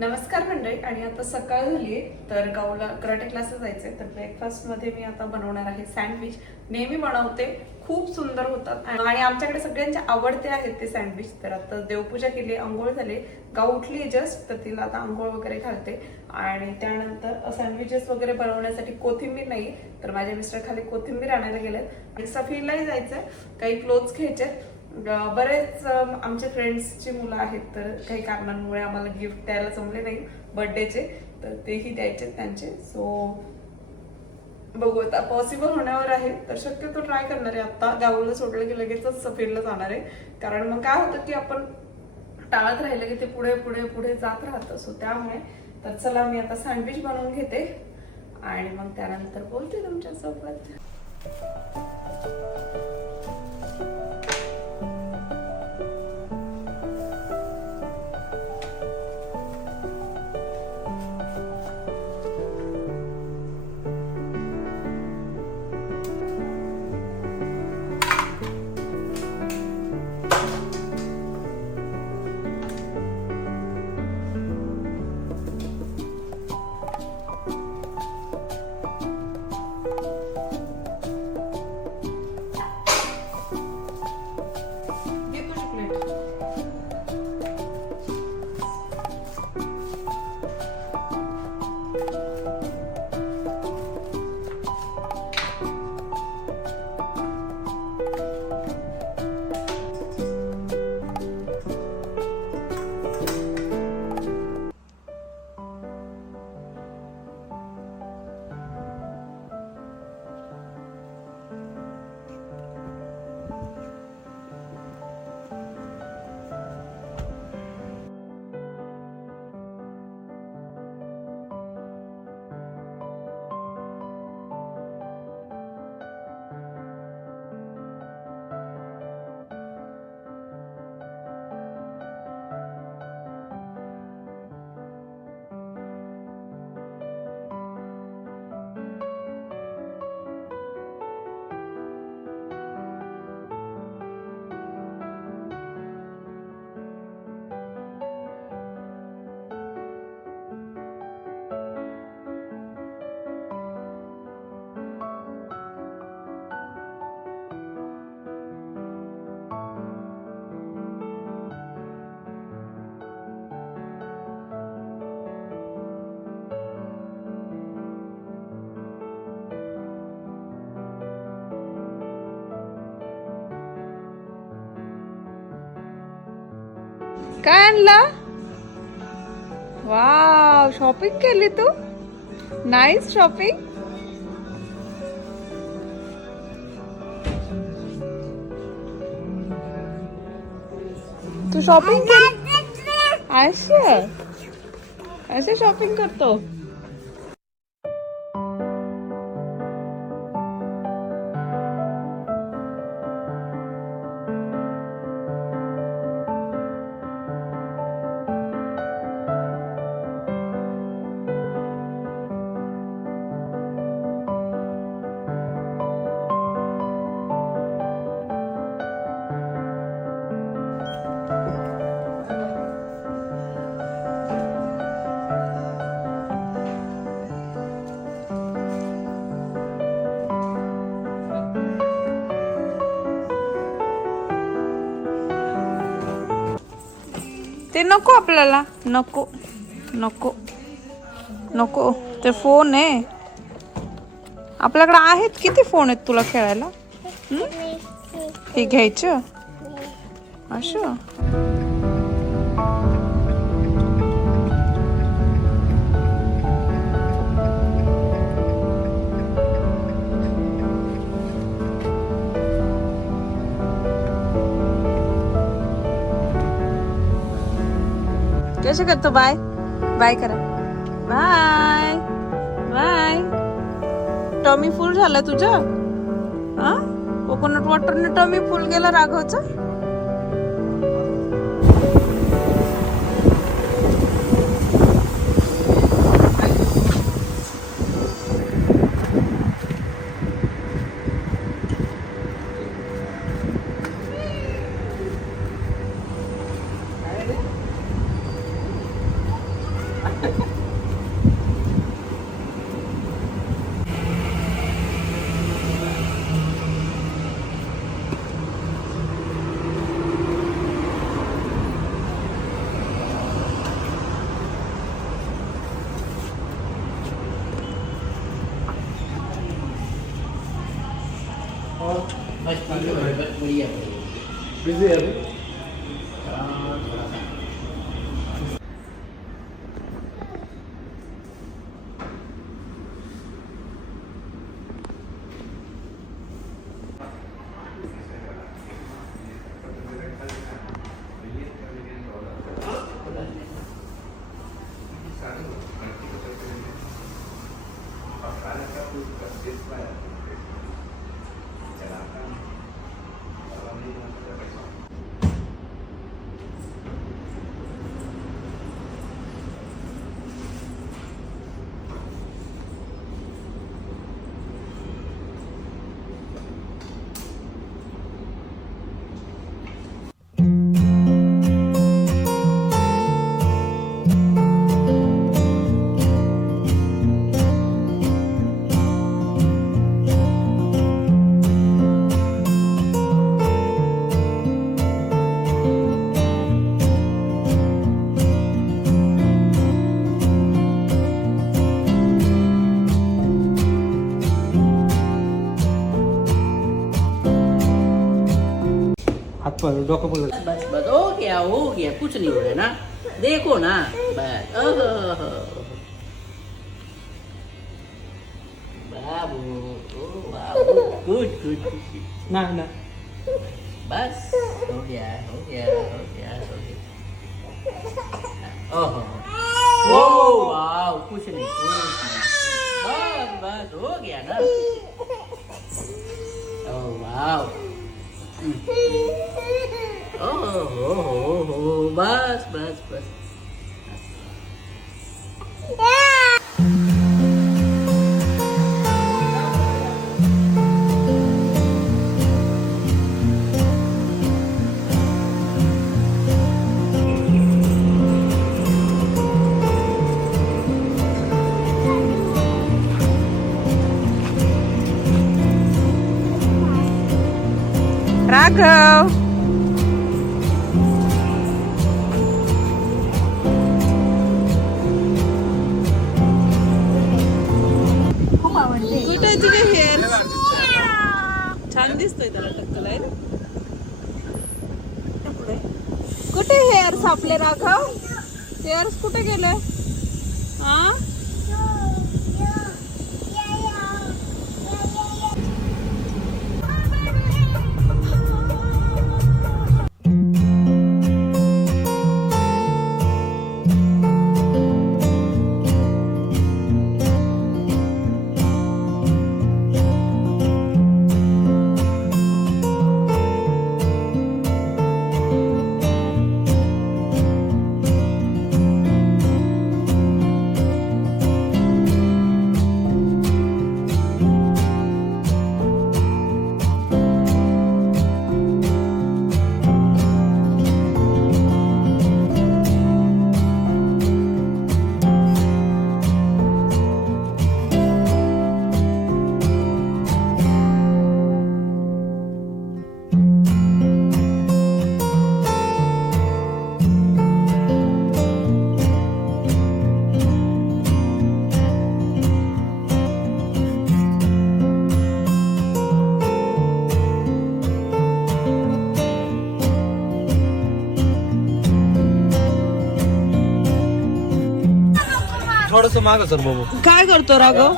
नमस्कार मंडळी. आणि आता सकाळ झाली आहे, तर गाऊला कराटे क्लासला जायचंय. तर ब्रेकफास्टमध्ये मी आता बनवणार आहे सँडविच. नेहमी बनवते, खूप सुंदर होतात आणि आमच्याकडे सगळ्यांचे आवडते आहेत ते सँडविच. तर आता देवपूजा केली, आंघोळ झाली, गाऊ उठली जस्ट, तर तिला आता आंघोळ वगैरे घालते. आणि त्यानंतर सँडविचेस वगैरे बनवण्यासाठी कोथिंबीर नाही, तर माझे मिस्टर खाली कोथिंबीर आणायला गेलेत. आणि सफीरलाही जायचंय, काही क्लोथ्स घ्यायचे. बरेच आमचे फ्रेंड्सची मुलं आहेत, तर काही कारणांमुळे आम्हाला गिफ्ट द्यायला जमले नाही बर्थडेचे, तर तेही द्यायचे त्यांचे. सो बघू आता पॉसिबल होण्यावर आहे, तर शक्यतो ट्राय करणार आहे. आता गावाला सोडलं की लगेचच सफीरला जाणार आहे, कारण मग काय होतं की आपण टाळत राहिलं की ते पुढे पुढे पुढे जात राहतं. सो त्यामुळे तर चला मी आता सँडविच बनवून घेते आणि मग त्यानंतर बोलते तुमच्यासोबत. काय आणला? वाव, शॉपिंग केली तू? Nice shopping. तू शॉपिंग केली? असे शॉपिंग करतो. ते नको आपल्याला, नको नको नको, ते फोन आहे आपल्याकडे. आहेत किती फोन आहेत तुला खेळायला? हे घ्यायचं असं. कैसे करतो? बाय बाय करा. Bye bye. टॉमी फुल झालं तुझं? हा, कोकोनट वॉटरने टॉमी फुल गेला राघवचं. बस ठीक है भाई, बस बढ़िया बढ़िया। बिजी है अभी? थोड़ा सा। हाथ पर डोकं पकड. बस बस हो गया कुछ नहीं हो रहा है ना, देखो ना बस। ओहो बाबू, गुड गुड गुड, नाही ना. बस हो गया हो गया हो गया हो गया। ओहो ओ वाह, कुछ नहीं बस बस हो गया ना। ओह वाह, ओहो बस बस बस। राघव, कुठे तुझे हेअर छान दिसतोय त्याला टक्कल आहे. कुठे हेअर्स आपले राघव? हेअर्स कुठे गेले? हा थोडस माग सर बाबू. काय करतो राघव?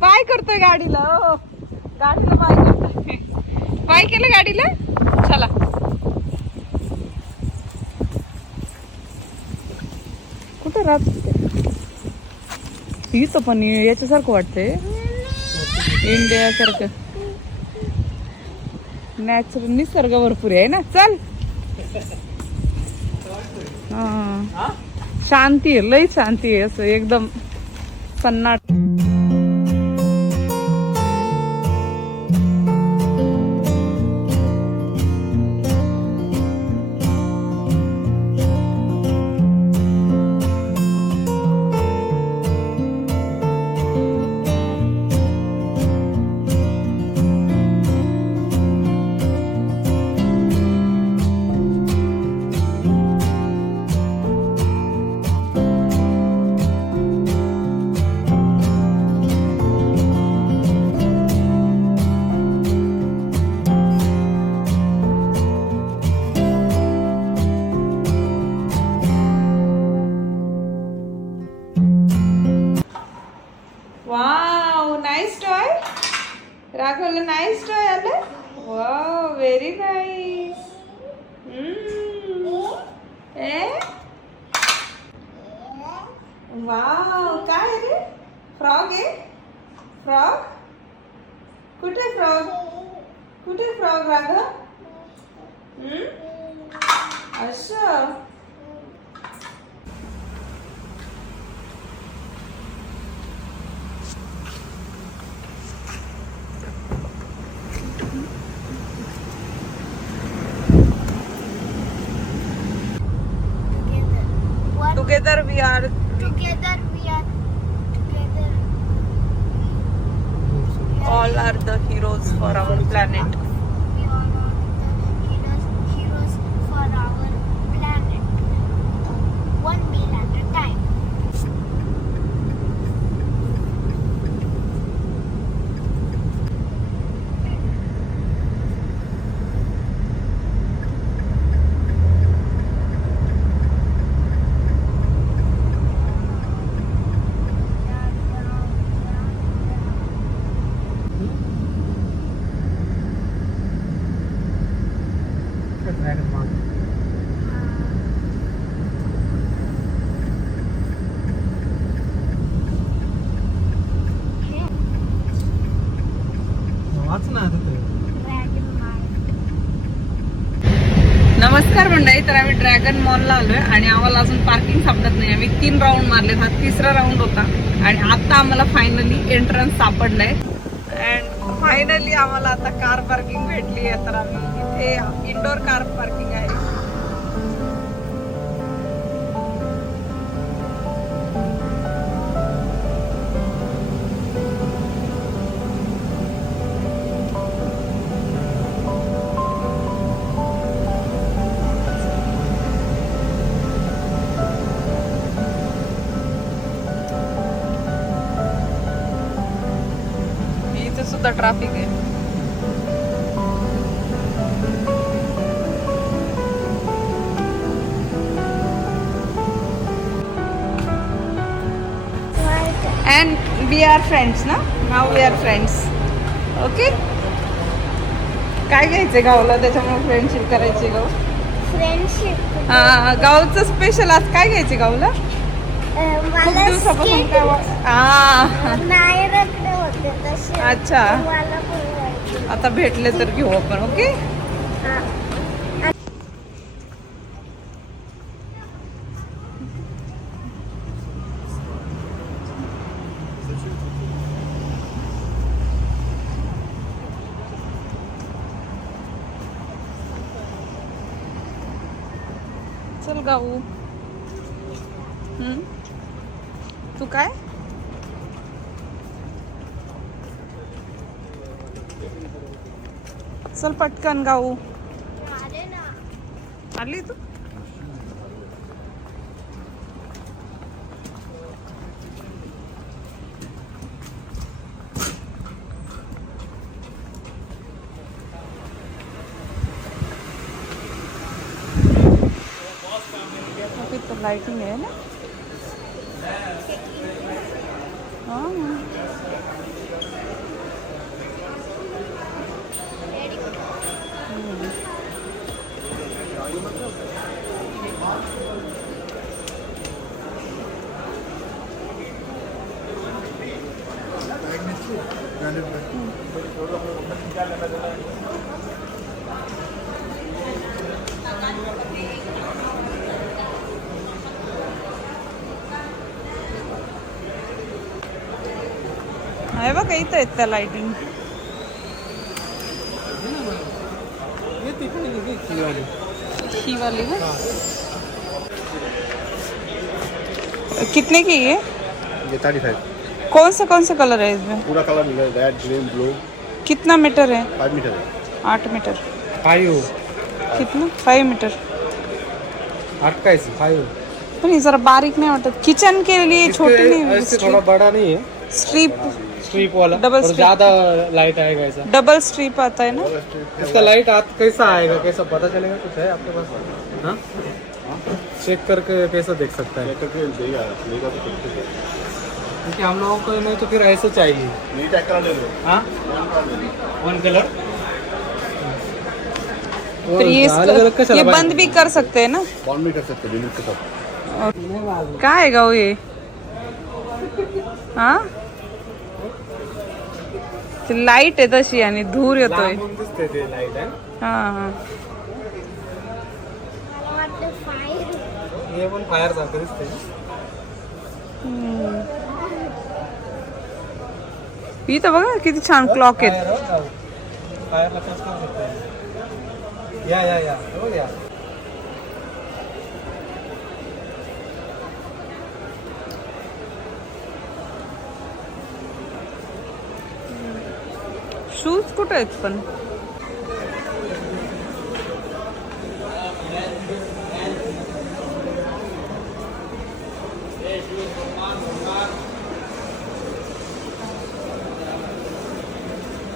बाय करतोय गाडीला. हो गाडीला बाय करतोय. बाय केलं गाडीला. चला कुठे राहत इथं पण याच्यासारखं वाटतंय इंडिया सारखं. नॅचरल निसर्ग भरपूर आहे ना. चल हा शांती आहे, लई शांती आहे, असं एकदम सन्नाट. राघवला नाईस टॉय आलं. Wow very nice. वाव काय आहे रे? फ्रॉग आहे. फ्रॉग कुठे? फ्रॉग कुठे? फ्रॉग राघव. असं together we are all are the heroes for our planet. We all are the heroes for our planet. One meal at a time. वाच ना आता ते. Dragon Mart. नमस्कार मंडळी. तर आम्ही ड्रॅगन मॉलला आलोय आणि आम्हाला अजून पार्किंग सापडत नाही. आम्ही 3 राऊंड मारले, हा तिसरा राऊंड होता आणि आता आम्हाला फायनली एंट्रन्स सापडलाय. अँड फायनली आम्हाला आता कार पार्किंग भेटली आहे. तर आम्ही इथे इंडोर कार पार्किंग आहे. इथे सुद्धा ट्रॅफिक आहे. And we are friends ना. Now we are friends. Okay. काय घ्यायचंय गावला त्याच्यामुळे फ्रेंडशिप करायची गाव. Friendship. हा गावचं स्पेशल आज काय घ्यायचे गावला? खूप मला दिवसापासून काय नाही रखले होते तसे. अच्छा. मला पण घ्यायचे. आता भेटले तर घेऊ आपण. ओके. हा. चल गाऊ. तू काय? चल पटकन गाऊ. अरे ना. आली तू? तो लाइटिंग है ना. हाँ आहे बघा इथं आहेत त्या लाइटिंग. ही वाली है. कितने की है? ये 35 कौन सा कलर है इसमें? पूरा कलर मिलेगा, रेड ग्रीन ब्लू। कितना मीटर है? 5 मीटर है। 8 मीटर. 5 कितना? 5 मीटर. 8 का 5 पण ये जरा बारीक नहीं वाटत. किचन के लिए छोटी नहीं है. इससे थोड़ा बड़ा नहीं है, स्ट्रिप स्ट्रिप वाला Double और strip. ज्यादा लाइट आएगा ऐसा. डबल स्ट्रिप आता है ना. इसका लाइट आप कैसा आएगा, कैसा पता चलेगा? कुछ है आपके पास? हाँ चेक करके कैसा देख सकता है? करके देगा तो क्योंकि हम लोगों को नहीं तो फिर ऐसे चाहिए। नहीं टैग करा ले लो। हाँ, वन कलर। फिर ये अलग अलग का ये बंद भी कर सकते हैं ना? बॉन्ड भी कर सकते हैं लिमिट के साथ। काय आहे गाव हे? हा लाईट आहे तशी आणि धूर येतोय. लांबून दिसते ते लाईट आहे. हा हा मला वाटतं फायर. हे पण फायर सारखं दिसते. इथं बघा किती छान क्लॉक आहेत. फायरला टच करू शकते. या हो या. शूज कुठे आहेत पण?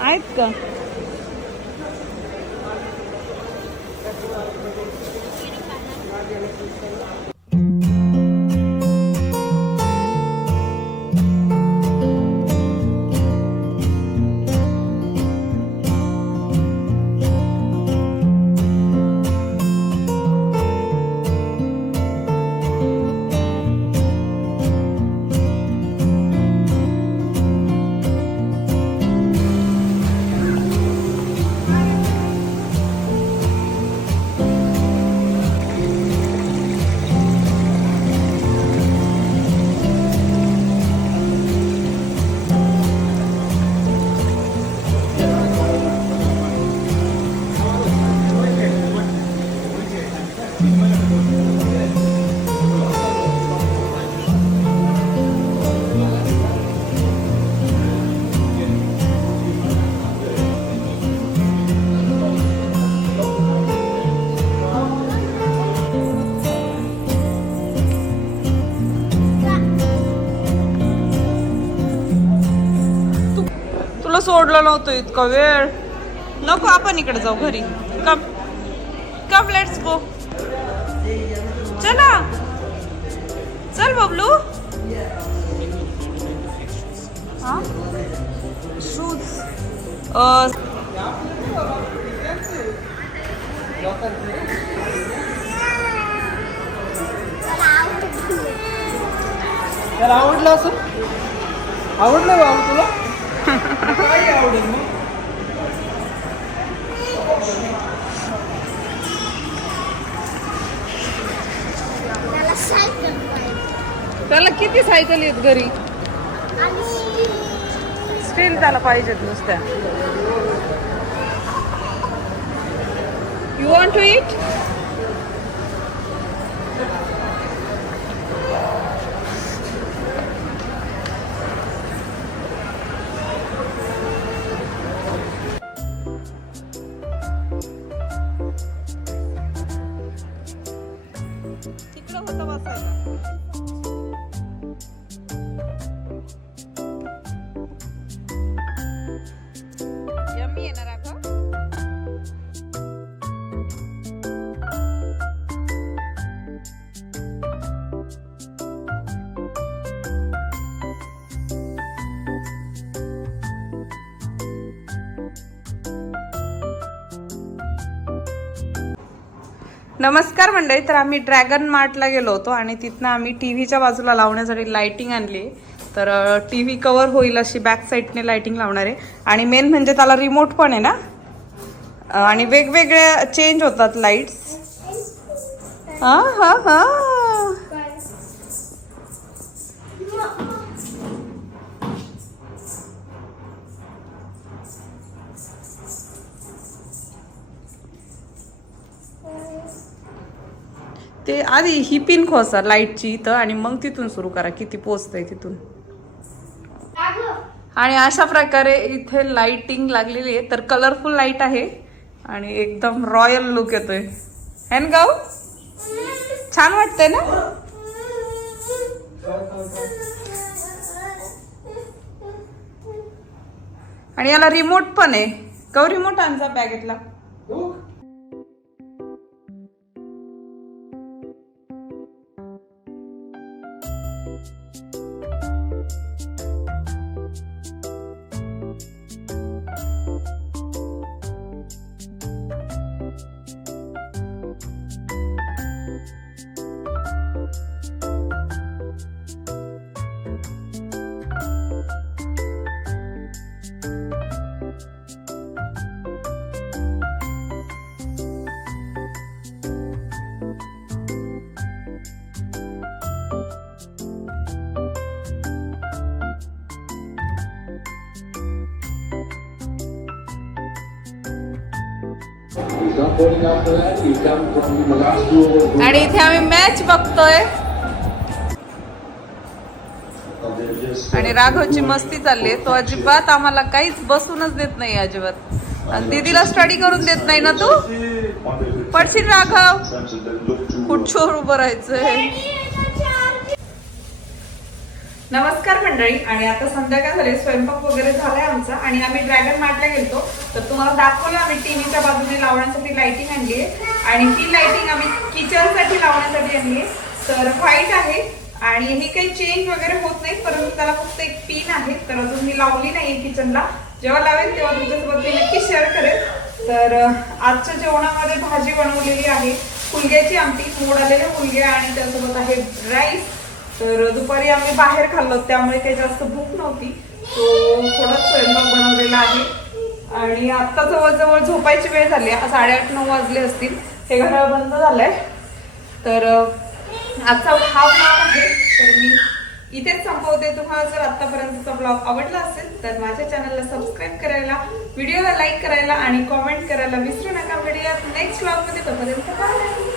आहेत का? तुला सोडलं नव्हतं इतका वेळ. नको आपण इकडे जाऊ घरी. कम कम लेट्स गो. चला चल बबलू. हा शूज त्याला आवडलं असं? आवडलं बाबा तुला? काय आवडेल मग? त्याला सायकल पाहिजे. त्याला किती सायकल आहेत घरी? आणि स्टील त्याला पाहिजेत नुसत्या. You want to eat? तिकडं होतं बसायला. यम्मी येणार आता. नमस्कार मंडळी. तर आम्ही ड्रॅगन मार्टला गेलो होतो आणि तिथनं आम्ही टीव्हीच्या बाजूला लावण्यासाठी लाइटिंग आणली. तर टीव्ही कव्हर होईल अशी बॅक साईडने लाइटिंग लावणार आहे. आणि मेन म्हणजे त्याला रिमोट पण आहे ना, आणि वेगवेगळ्या चेंज होतात लाईट्स. हा हा हा ते आधी ही पिन खोसा लाईटची इथं आणि मग तिथून सुरू करा किती पोचतंय तिथून. आणि अशा प्रकारे इथे लाइटिंग लागलेली आहे. तर कलरफुल लाईट आहे आणि एकदम रॉयल लुक येतोय. हॅन गाऊ छान वाटतंय ना. आणि याला रिमोट पण आहे. गाऊ रिमोट आणजा बॅगेतला. आणि इथे आम्ही मॅच बघतोय आणि राघवची मस्ती चालली आहे. तो अजिबात आम्हाला काहीच बसूनच देत नाही अजिबात. आणि दीदीला स्टडी करून देत नाही ना तू. पडशील राघव. कुठचोर उभं राहायचंय. नमस्कार मंडळी. आणि आता संध्याकाळ झाले, स्वयंपाक वगैरे झालाय आमचा आणि आम्ही ड्रॅगन मार्टला गेलतो. तर तुम्हाला दाखवलं आम्ही टीव्हीच्या बाजूने लावण्यासाठी लाइटिंग आणली आहे आणि ही लाइटिंग आम्ही किचनसाठी लावण्यासाठी आणली आहे. तर व्हाईट आहे आणि ही काही चेंज वगैरे होत नाही, परंतु त्याला फक्त एक पिन आहे. तर अजून मी लावली नाही किचनला. जेव्हा लावेल तेव्हा तुमच्यासोबत मी नक्की शेअर करेल. तर आजच्या जेवणामध्ये भाजी बनवलेली आहे, हुलग्याची आमटी, मोड आलेले हुलगे आणि त्यासोबत आहे राईस. तर दुपारी आम्ही बाहेर खाल्लो त्यामुळे काही जास्त भूक नव्हती, तो थोडाच स्वयंपाक बनवलेला आहे. आणि आता जवळजवळ झोपायची वेळ झाली, 8:30-9 वाजले असतील. हे घड्याळ बंद झालंय. तर आजचा हा ब्लॉग आहे तर मी इथेच संपवते. तुम्हाला जर आतापर्यंतचा ब्लॉग आवडला असेल तर माझ्या चॅनलला सबस्क्राईब करायला, व्हिडिओला लाईक करायला आणि कॉमेंट करायला विसरू नका. भेटूया नेक्स्ट ब्लॉग मध्ये. तोपर्यंत बाय.